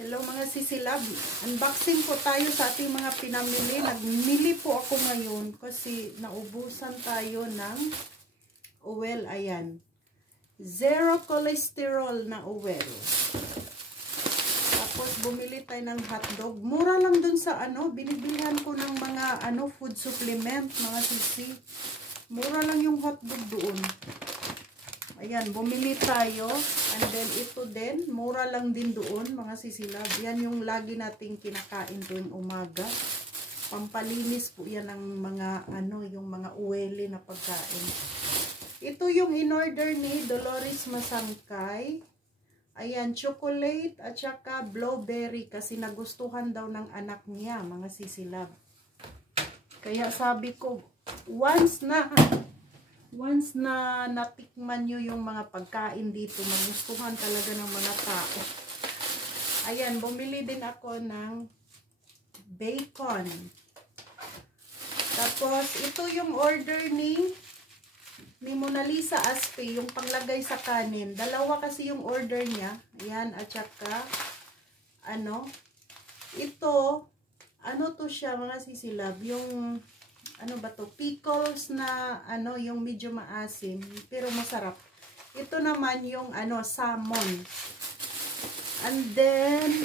Hello mga sisilab. Unboxing po tayo sa ating mga pinamili. Nagmili po ako ngayon kasi naubusan tayo ng oil. Ayan. Zero cholesterol na oil. Tapos bumili tayo ng hotdog. Mura lang dun sa binibilihan ko ng mga food supplement, mga sisi. Mura lang yung hotdog doon. Ayan, bumili tayo. And then, ito din, mura lang din doon, mga sisilab. Yan yung lagi nating kinakain tuwing umaga. Pampalinis po yan ng mga, yung mga uweli na pagkain. Ito yung in-order ni Dolores Masangkay. Ayan, chocolate at saka blueberry kasi nagustuhan daw ng anak niya, mga sisilab. Kaya sabi ko, once na natikman nyo yung mga pagkain dito, magustuhan talaga ng mga tao. Ayan, bumili din ako ng bacon. Tapos, ito yung order ni Mona Lisa Aspe, yung panglagay sa kanin. Dalawa kasi yung order niya. Ayan, at saka, ito, to siya, mga sisilab, yung pickles na, yung medyo maasim, pero masarap. Ito naman yung, salmon. And then,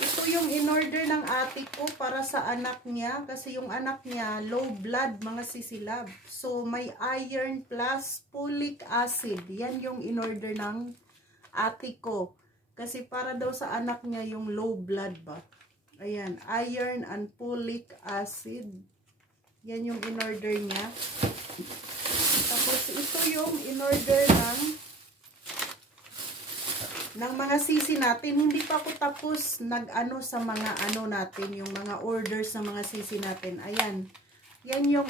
ito yung in-order ng ate ko para sa anak niya, kasi yung anak niya, low blood, mga sisilab. So, may iron plus folic acid. Yan yung in-order ng ate ko. Kasi para daw sa anak niya yung low blood ba. Ayan, iron and folic acid. Yan yung in-order niya. Tapos ito yung in-order ng mga sisi natin. Hindi pa ako tapos sa mga natin, yung mga orders sa mga sisi natin. Ayan. Yan yung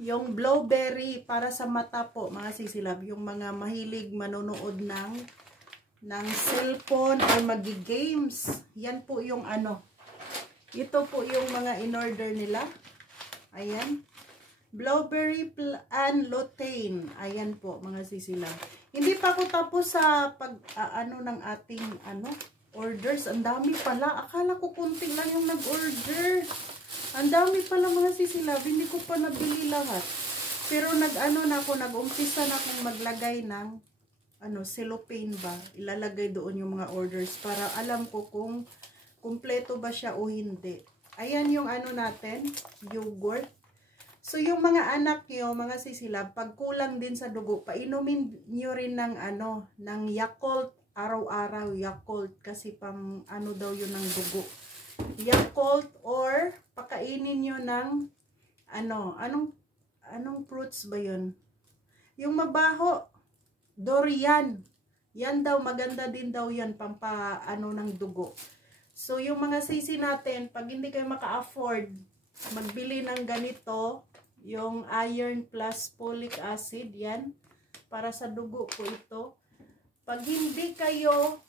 yung blueberry para sa mata po, mga sisilab. Yung mga mahilig manonood ng cellphone or magi-games. Yan po yung ito po yung mga in-order nila. Ayan. Blueberry and lutein. Ayan po, mga sisilang. Hindi pa ako tapos sa ng ating orders. Ang dami pala. Akala ko kunti lang yung nag-order. Ang dami pala, mga sisilang. Hindi ko pa nabili lahat. Pero nag-umpisa na akong maglagay ng cellophane ba, ilalagay doon yung mga orders para alam ko kung kumpleto ba siya o hindi. Ayan yung natin, yogurt. So yung mga anak nyo, mga sisilab, pag kulang din sa dugo, painumin nyo rin ng ng Yakult, araw-araw Yakult, kasi pang daw yun ng dugo. Yakult, or pakainin nyo ng anong fruits ba yun? Yung mabaho, durian. Yan daw, maganda din daw yan, ng dugo. So, yung mga sisi natin, pag hindi kayo maka-afford, magbili ng ganito, yung iron plus folic acid, yan, para sa dugo po ito. Pag hindi kayo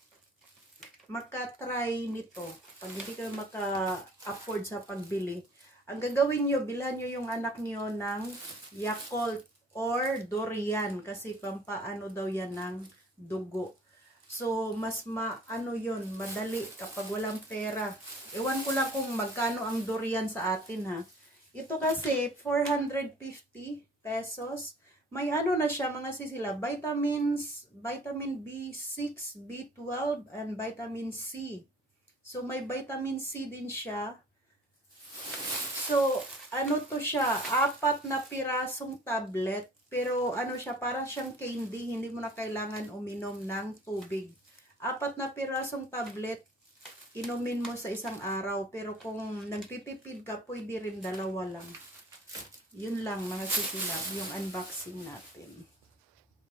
makatry nito, pag hindi kayo maka-afford sa pagbili, ang gagawin nyo, bilhan nyo yung anak nyo ng Yakult or durian, kasi pampaano daw yan ng dugo. So, mas yun, madali kapag walang pera. Ewan ko lang kung magkano ang durian sa atin, ha. Ito kasi, 450 pesos. May na siya, mga sisila, vitamin B6, B12, and vitamin C. So, may vitamin C din siya. So, to siya, 4 na pirasong tablet, pero siya, para siyang candy, hindi mo na kailangan uminom ng tubig. 4 na pirasong tablet, inumin mo sa isang araw, pero kung nagtitipid ka, pwede rin 2 lang. Yun lang, mga sisilab, yung unboxing natin.